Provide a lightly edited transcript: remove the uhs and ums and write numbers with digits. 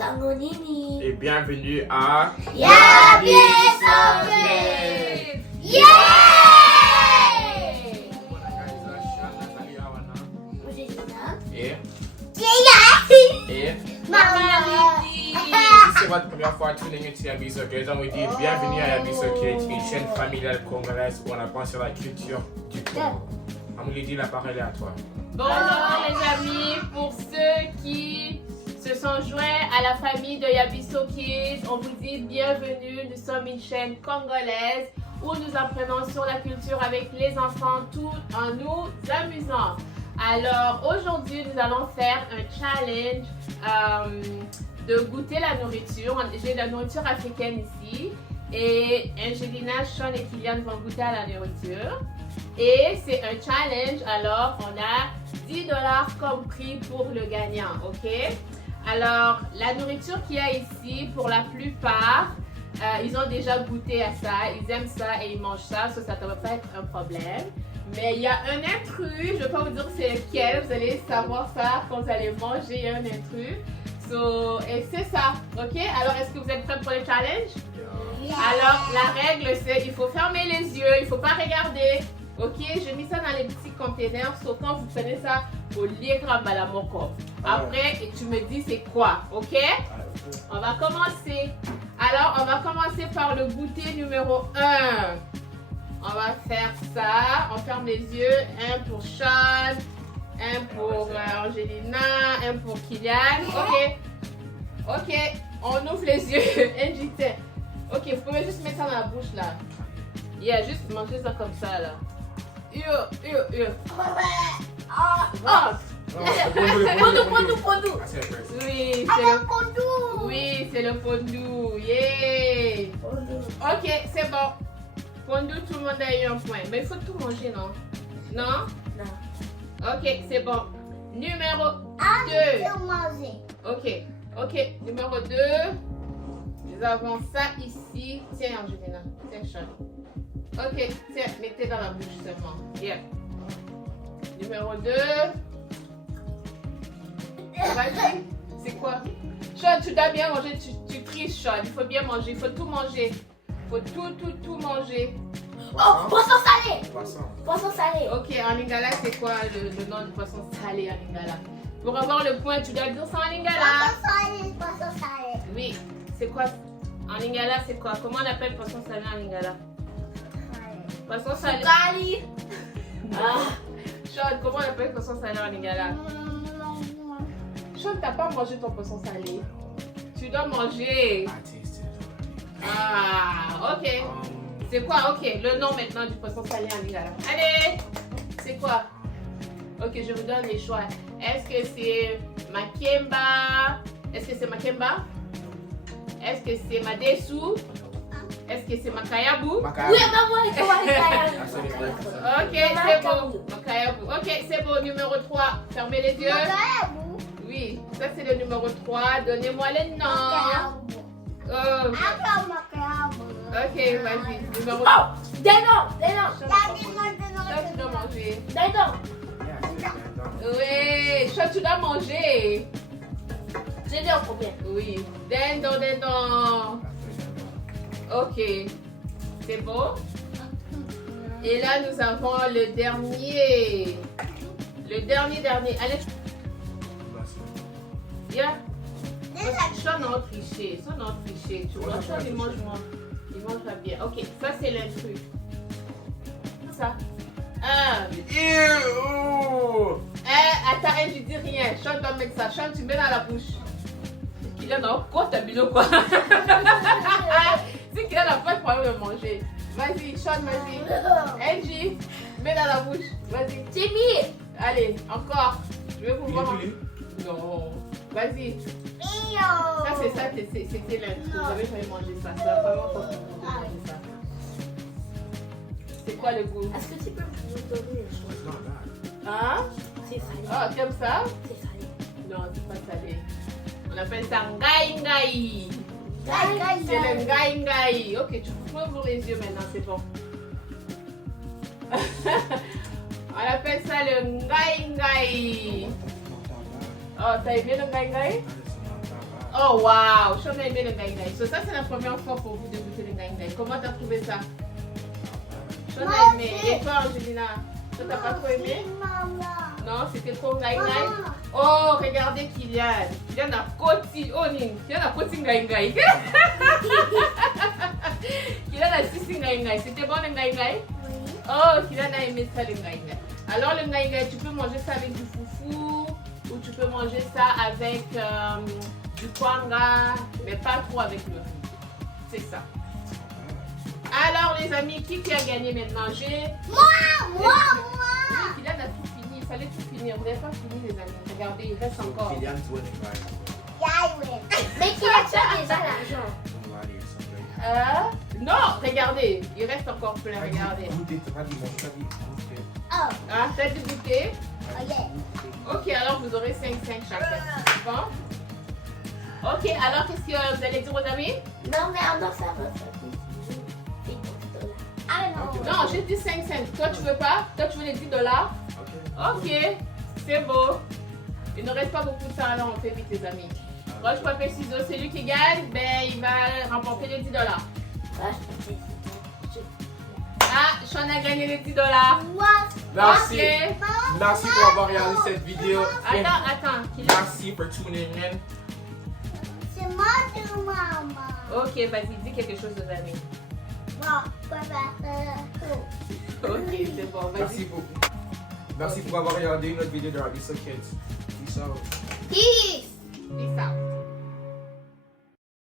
Tangonini. Et bienvenue à Yabiso Kids. Yeah! Et Maman. si c'est votre première fois à tuner into Yabiso Kids, on vous dit bienvenue à Yabiso Kids, une chaîne familiale congolaise où on apprend sur la culture du Congo. Amoulidi, la parole est à toi. Bonjour les amis, pour ceux qui se sont joints à la famille de Yabiso Kids, on vous dit bienvenue. Nous sommes une chaîne congolaise où nous apprenons sur la culture avec les enfants tout en nous amusant. Alors aujourd'hui, nous allons faire un challenge de goûter la nourriture. J'ai de la nourriture africaine ici et Angelina, Sean et Kylian vont goûter à la nourriture. Et c'est un challenge, alors on a 10 $ comme prix pour le gagnant, ok? Alors, la nourriture qu'il y a ici, pour la plupart, ils ont déjà goûté à ça, ils aiment ça et ils mangent ça, ça ne va pas être un problème. Mais il y a un intrus, je ne vais pas vous dire c'est lequel, vous allez savoir ça quand vous allez manger un intrus. Et c'est ça, ok? Alors, est-ce que vous êtes prêts pour le challenge? Yeah. Alors, la règle, c'est il faut fermer les yeux, il ne faut pas regarder. Ok, j'ai mis ça dans les petits containers. Sauf quand vous prenez ça au lièvre balamoko. Après, tu me dis c'est quoi, ok? On va commencer. Alors, on va commencer par le goûter numéro 1. On va faire ça. On ferme les yeux. Un pour Sean, un pour Angelina, un pour Kylian. Ok. Ok, on ouvre les yeux. Invité. Ok, vous pouvez juste mettre ça dans la bouche là. Yeah, juste manger ça comme ça là. Pondou. Oui, c'est le pondou. Yeah. Ok, c'est bon. Pondou, tout le monde a eu un point. Mais il faut tout manger, non? Non? Non. Ok, c'est bon. Numéro 2. Ok. Numéro 2. Nous avons ça ici. Tiens, Angelina. Tiens, Sean. Ok, tiens, mettez dans la bouche seulement. Yeah. Numéro 2. Vas-y. C'est quoi? Sean, tu dois bien manger. Tu triches, Sean. Il faut bien manger. Il faut tout manger. Il faut tout manger. Oh, poisson salé. Poisson. Poisson salé. Ok, en lingala, c'est quoi le nom du poisson salé en lingala? Pour avoir le point, tu dois dire ça en lingala. Poisson salé. Oui. C'est quoi? En lingala, c'est quoi? Comment on appelle poisson salé en lingala? Poisson salé. Kali. Ah, Sean, comment on appelle poisson salé en lingala? Sean, t'as pas mangé ton poisson salé. Tu dois manger. Ah, ok. C'est quoi? Ok, le nom maintenant du poisson salé en lingala. Allez, c'est quoi? Ok, je vous donne les choix. Est-ce que c'est makemba? Est-ce que c'est makemba? Est-ce que c'est madesu? Est-ce que c'est makayabu? Oui, maman, Ok, c'est bon. Makayabu. Ok, c'est bon. Numéro 3. Fermez les yeux. Oui, ça c'est le numéro 3. Donnez-moi les noms. Oh. Ok, vas-y. Numéro 3. Tu dois manger. Oui, tu dois manger. J'ai dit un problème. Oui. Dindon. Ok. C'est bon. Et là, nous avons le dernier. Le dernier. Allez. Yeah. Sean a triché. Tu vois, Sean, il mange pas bien. Ok, ça c'est l'intrus. Ça. Attends, je dis rien. Sean doit mettre ça. Sean, tu mets dans la bouche. Il a dans quoi ta bilo quoi? C'est qu'il a pas de problème de manger. Vas-y, Sean, vas-y. Angie, mets dans la bouche. Vas-y. Jimmy. Allez, encore. Je vais vous voir. Non. Vas-y. Ça, c'était l'intrus. Vous avez jamais mangé ça. C'est la première fois que vous mangez ça. C'est quoi le goût? Est-ce que tu peux me donner les choses? Hein? C'est salé. Ah, comme ça? C'est salé. Non, c'est pas salé. On appelle ça ngai. Gai. C'est le ngai. Ok, tu peux ouvrir les yeux maintenant, c'est bon. On appelle ça le ngai. Oh, t'as aimé le ngai? Oh wow, Sean a aimé le gaïgaï. So, ça c'est la première fois pour vous de goûter le gaïgaï. Comment t'as trouvé ça? Sean a aimé. Et toi Angelina? Toi t'as pas trop aimé? Non, c'était trop gaïgaï. Oh, regardez Kylian. Kylian a côté. Oh, Kylian a côté gaïgaï. Kylian a six gaïgaï. C'était bon le gaïgaï? Oui. Oh, Kylian a aimé ça le gaïgaï. Alors le gaïgaï, tu peux manger ça avec du foufou ou tu peux manger ça avec du kwanga, mais pas trop avec le riz. C'est ça. Alors les amis, qui a gagné maintenant? Moi. Kylian a tout fini, il fallait tout finir. Vous n'avez pas fini les amis. Regardez, il reste encore. Kylian's winning, guys. Yeah, I win. Mais qui a déjà l'argent? Non, regardez, il reste encore plein, regardez. Goûter, t'as pas dit manger, t'as dit goûter. Oh, Ah, faites du goûter. oh yeah. Ok, alors vous aurez 5 chacun. Bon. Ok, alors qu'est-ce que vous allez dire aux amis? Non, mais on doit faire ça. Ah non. Non, j'ai dit 5. Toi, tu veux pas? Toi, tu veux les $10? Ok, c'est beau. Il ne reste pas beaucoup de temps, alors on fait vite les amis. Roche, papier, ciseaux, c'est lui qui gagne, ben il va remporter les $10. Ah, Sean a gagné les $10. Merci. Ok. Merci pour avoir regardé cette vidéo. Attends, Kylian. Merci pour tuning in. C'est moi de maman. Ok, vas-y, dis quelque chose aux amis. Moi, papa. Ok, c'est bon, Merci vas-y. beaucoup. Merci pour avoir regardé notre vidéo de Yabisco Kids. Peace out. Peace. Peace out.